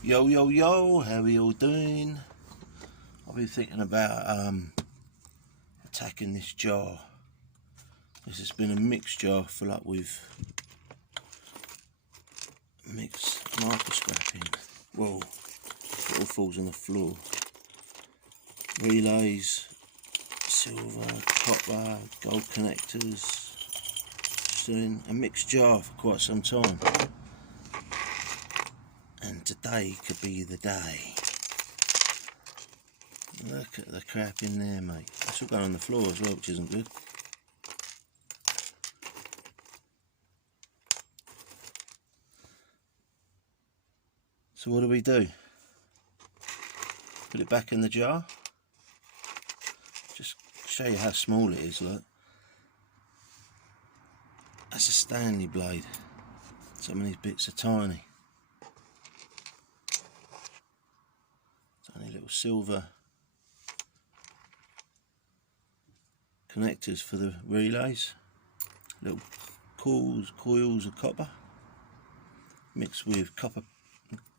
Yo, yo, yo, how are you all doing? I've been thinking about attacking this jar. This has been a mixed jar full up with mixed marker scrapping. Whoa, it all falls on the floor. Relays, silver, copper, gold connectors. It's been a mixed jar for quite some time. And today could be the day. Look at the crap in there, mate. It's all going on the floor as well, which isn't good. So what do we do? Put it back in the jar. Just show you how small it is, look. That's a Stanley blade. Some of these bits are tiny. Tiny little silver connectors for the relays. Little coils of copper mixed with copper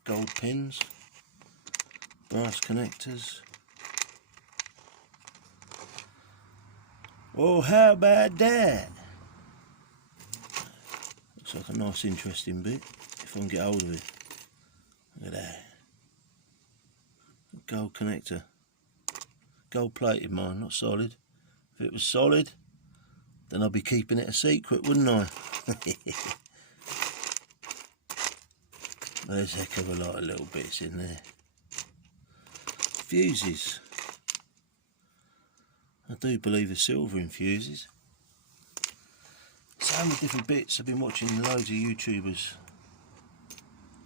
gold pins, brass connectors. Oh, how about that? Looks like a nice interesting bit if I can get hold of it. Look at that. Gold connector. Gold plated mine, not solid. If it was solid, then I'd be keeping it a secret, wouldn't I? There's a heck of a lot of little bits in there. Fuses. I do believe there's silver in fuses. So many different bits. I've been watching loads of YouTubers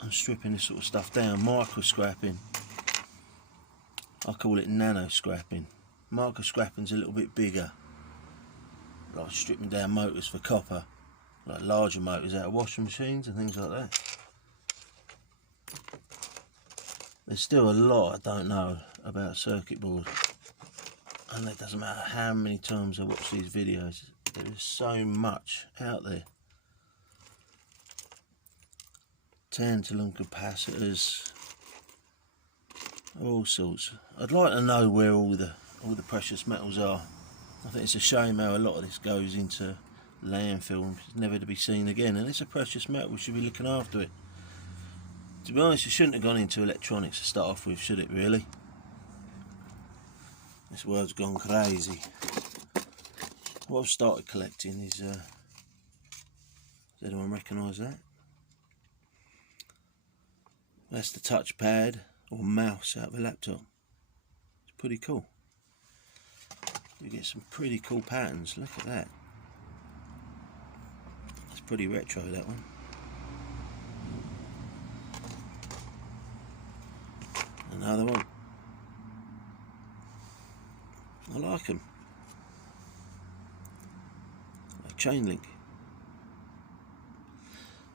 and stripping this sort of stuff down. Micro scrapping. I call it nano scrapping. Micro scrapping's a little bit bigger. Like stripping down motors for copper. Like larger motors out of washing machines and things like that. There's still a lot I don't know about circuit board, and it doesn't matter how many times I watch these videos, there is so much out there. Tantalum capacitors, all sorts. I'd like to know where all the precious metals are. I think it's a shame how a lot of this goes into landfill and it's never to be seen again, and it's a precious metal, we should be looking after it. To be honest, it shouldn't have gone into electronics to start off with, should it really? This world's gone crazy. What I've started collecting is, does anyone recognise that? That's the touchpad or mouse out of a laptop. It's pretty cool. You get some pretty cool patterns, look at that. That's pretty retro, that one. Another one. I like them. Like chain link.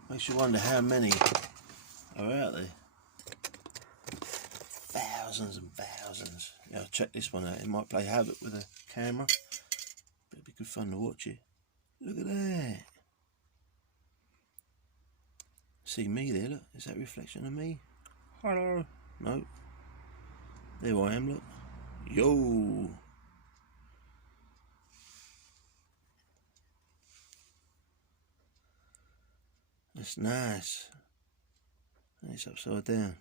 Makes you wonder how many are out there. Thousands and thousands. Yeah, I'll check this one out. It might play havoc with a camera, but it'd be good fun to watch it. Look at that. See me there, look. Is that a reflection of me? Hello. No. There I am, look. Yo! That's nice. And it's upside down.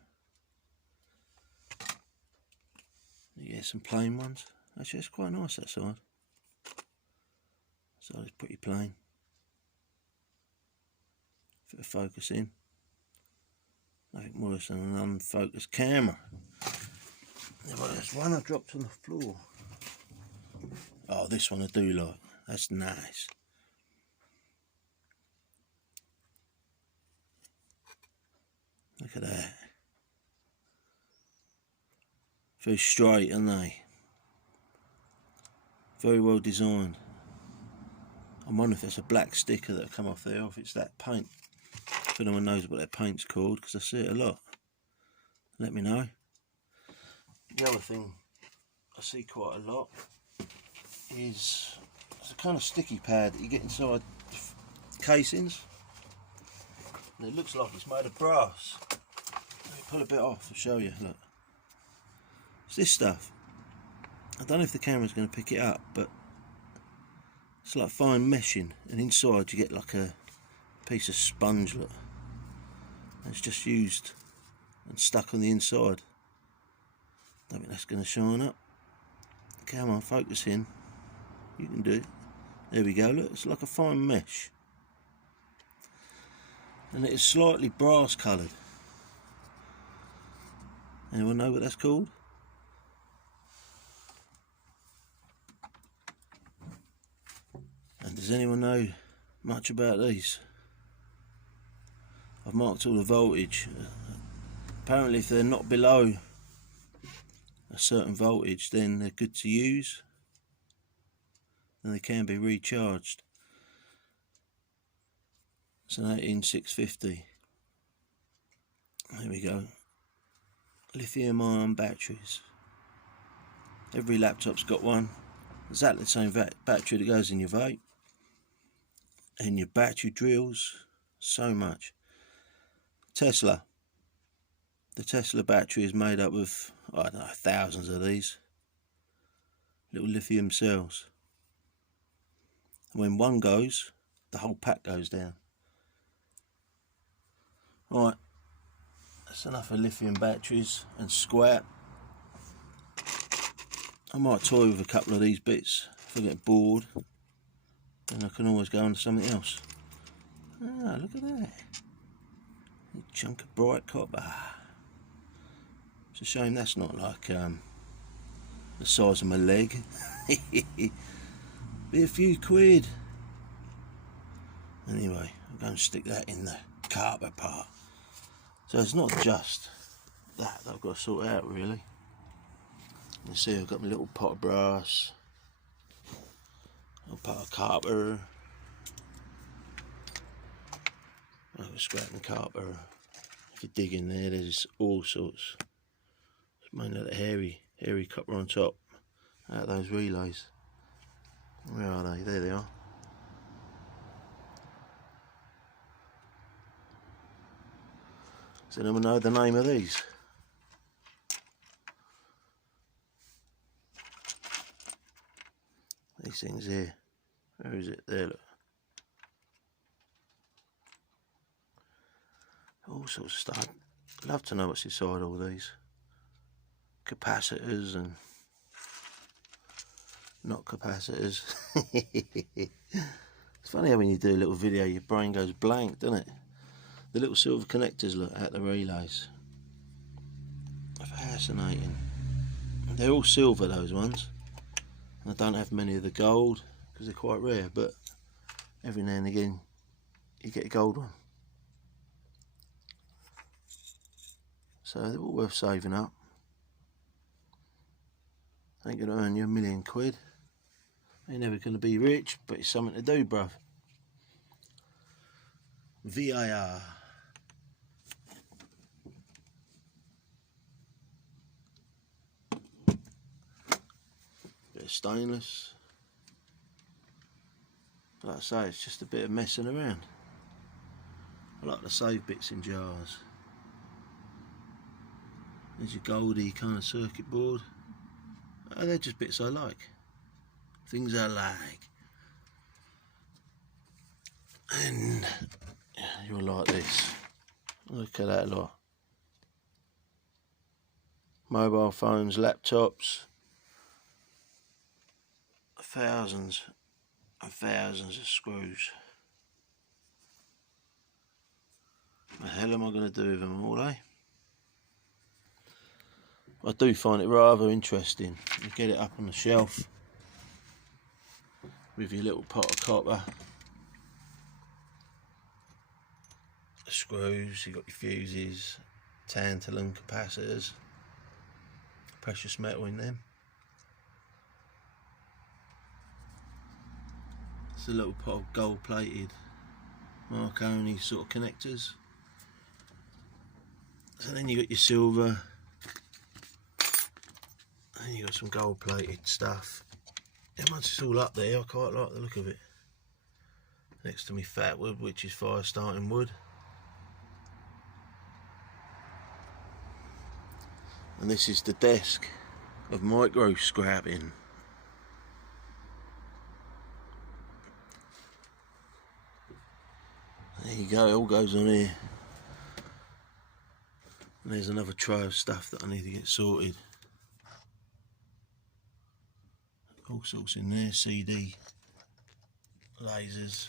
You get some plain ones. Actually, it's quite nice that side. So it's pretty plain. Bit of focus in. Nothing worse than an unfocused camera. There's one I dropped on the floor. Oh, this one I do like. That's nice. Look at that. Very straight, aren't they? Very well designed. I wonder if it's a black sticker that'll come off there, or if it's that paint. If anyone knows what that paint's called, because I see it a lot. Let me know. The other thing I see quite a lot is it's a kind of sticky pad that you get inside casings. And it looks like it's made of brass. Let me pull a bit off, I'll show you, look. It's this stuff. I don't know if the camera's going to pick it up, but it's like fine meshing, and inside you get like a piece of sponge, look. And it's just used and stuck on the inside. Don't think that's going to shine up. Come on, focus in. You can do it. There we go, look, it's like a fine mesh. And it is slightly brass coloured. Anyone know what that's called? And does anyone know much about these? I've marked all the voltage. Apparently if they're not below a certain voltage, then they're good to use. And they can be recharged. It's an 18650. There we go. Lithium ion batteries. Every laptop's got one. Exactly the same battery that goes in your vape. And your battery drills. So much. Tesla. The Tesla battery is made up of, I don't know, thousands of these little lithium cells. When one goes, the whole pack goes down. Right, that's enough of lithium batteries and scrap. I might toy with a couple of these bits if I get bored. Then I can always go on to something else. Ah, look at that. A chunk of bright copper. It's a shame that's not like the size of my leg. Be a few quid. Anyway, I'm going to stick that in the carpet part. So it's not just that I've got to sort out, really. You see I've got my little pot of brass, a pot of copper. I was scrapping copper. If you dig in there, there's all sorts. It's mainly the hairy copper on top, out of those relays. Where are they? There they are. Does anyone know the name of these? These things here. Where is it? There, look. All sorts of stuff. I'd love to know what's inside all these. Capacitors and not capacitors. It's funny how when you do a little video your brain goes blank, doesn't it? The little silver connectors, look, at the relays. Fascinating. They're all silver, those ones. I don't have many of the gold because they're quite rare, but every now and again you get a gold one. So they're all worth saving up. Ain't gonna earn you £1 million. Ain't never gonna be rich, but it's something to do, bruv. VIR. Bit of stainless. Like I say, it's just a bit of messing around. I like to save bits in jars. There's your goldy kind of circuit board. Oh, they're just bits I like. Things I like. And you'll like this. Look at that lot. Mobile phones, laptops. Thousands and thousands of screws. What the hell am I going to do with them all, eh? I do find it rather interesting. You get it up on the shelf with your little pot of copper, the screws, you've got your fuses, tantalum capacitors, precious metal in them. It's a little pot of gold plated Marconi sort of connectors. So then you got your silver. And you got some gold plated stuff. And once it's all up there, I quite like the look of it. Next to me fat wood, which is fire starting wood. And this is the desk of micro scrapping. There you go, it all goes on here. And there's another tray of stuff that I need to get sorted. All sorts in there, CD, lasers.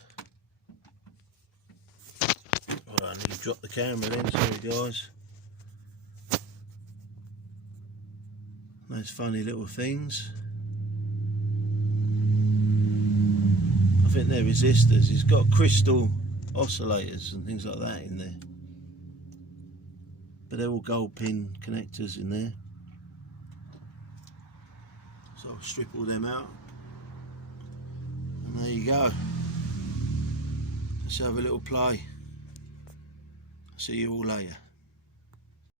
Right, I need to drop the camera then, sorry guys. Those funny little things. I think they're resistors. It's got crystal oscillators and things like that in there. But they're all gold pin connectors in there. So I'll strip all them out. And there you go. Let's have a little play. See you all later.